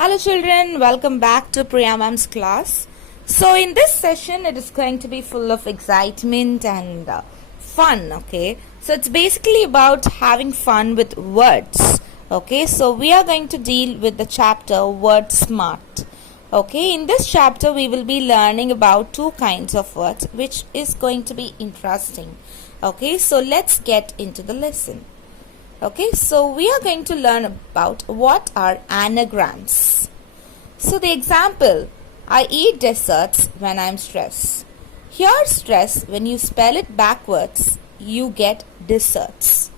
Hello children, welcome back to Priya Ma'am's class. So in this session it is going to be full of excitement and fun, okay? So it's basically about having fun with words, okay? So we are going to deal with the chapter Word Smart. Okay, in this chapter we will be learning about two kinds of words which is going to be interesting. Okay, so let's get into the lesson. Okay, so we are going to learn about what are anagrams. So the example, I eat desserts when I'm stressed. Here stress, when you spell it backwards, you get desserts.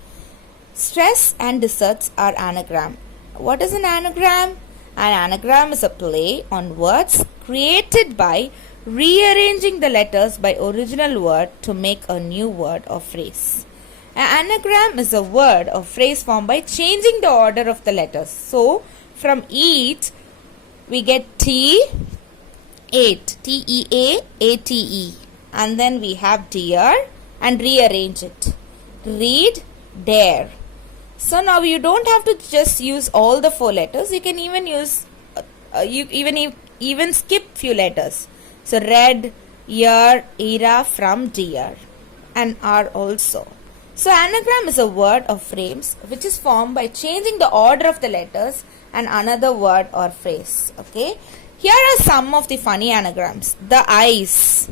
Stress and desserts are anagram. What is an anagram? An anagram is a play on words created by rearranging the letters by original word to make a new word or phrase. An anagram is a word or phrase formed by changing the order of the letters. So, from eat, we get T, ate, T-E-A-A-T-E. And then we have dear and rearrange it. Read, dare. So, now you don't have to just use all the four letters. You can even use, even skip few letters. So, read, ear, era, from, dear. And are also. So, anagram is a word or phrase which is formed by changing the order of the letters and another word or phrase. Okay. Here are some of the funny anagrams. The eyes.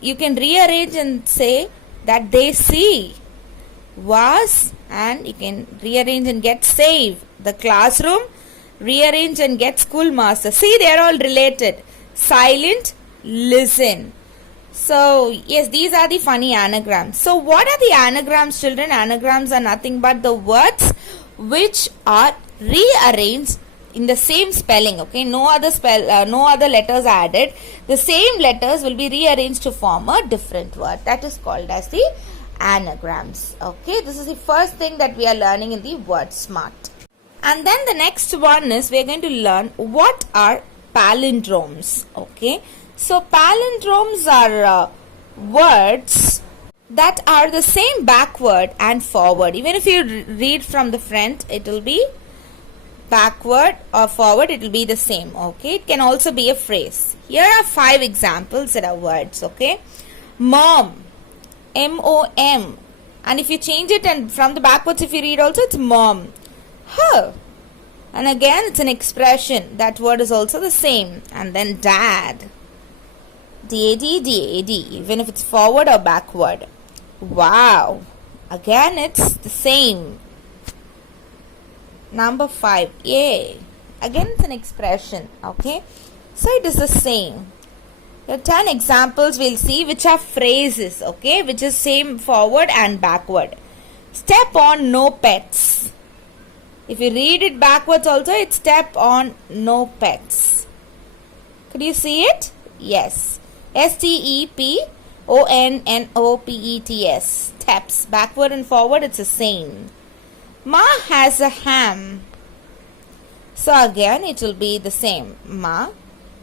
You can rearrange and say that they see. Was, and you can rearrange and get save. The classroom, rearrange and get schoolmaster. See, they are all related. Silent, listen. So, yes, these are the funny anagrams. So, what are the anagrams, children? Anagrams are nothing but the words which are rearranged in the same spelling, okay? No other letters added. The same letters will be rearranged to form a different word. That is called as the anagrams, okay? This is the first thing that we are learning in the Word Smart. And then the next one is we are going to learn what are palindromes, okay? So, palindromes are words that are the same backward and forward. Even if you read from the front, it will be backward or forward, it will be the same, okay? It can also be a phrase. Here are 5 examples that are words, okay? Mom, M-O-M. And if you change it and from the backwards, if you read also, it's mom. Her. And again, it's an expression. That word is also the same. And then dad. D-A-D, D-A-D, even if it's forward or backward. Wow. Again, it's the same. Number 5, yay. Again, it's an expression, okay? So, it is the same. There are 10 examples we'll see which are phrases, okay? Which is same forward and backward. Step on, no pets. If you read it backwards also, it's step on, no pets. Could you see it? Yes. S-T-E-P-O-N-N-O-P-E-T-S. Steps. Backward and forward, it's the same. Ma has a ham. So again, it will be the same. Ma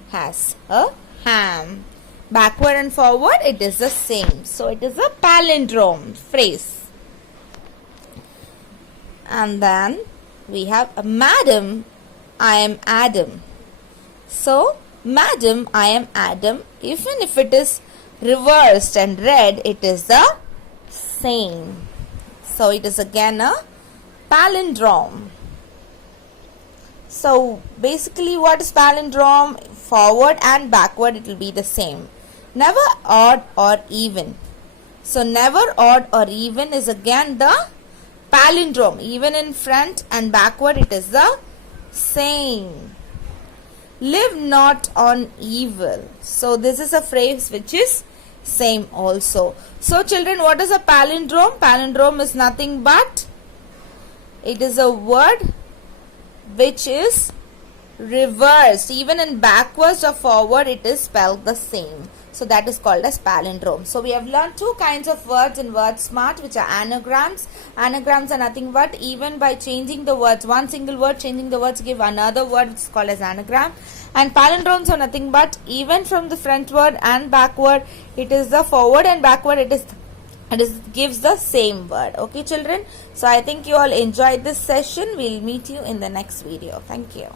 has a ham. Backward and forward, it is the same. So it is a palindrome phrase. And then we have Madam, I am Adam. So, Madam, I am Adam. Even if it is reversed and read, it is the same. So, it is again a palindrome. So, basically what is palindrome? Forward and backward, it will be the same. Never odd or even. So, never odd or even is again the palindrome. Even in front and backward, it is the same. Live not on evil. So, this is a phrase which is same also. So, children, what is a palindrome? Palindrome is nothing but it is a word which is reversed. Even in backwards or forward, it is spelled the same. So, that is called as palindrome. So, we have learned 2 kinds of words in Word Smart, which are anagrams. Anagrams are nothing but even by changing the words, one single word, changing the words, give another word, which is called as anagram. And palindromes are nothing but even from the front word and backward, it is the forward and backward, it gives the same word. Okay, children? So, I think you all enjoyed this session. We'll meet you in the next video. Thank you.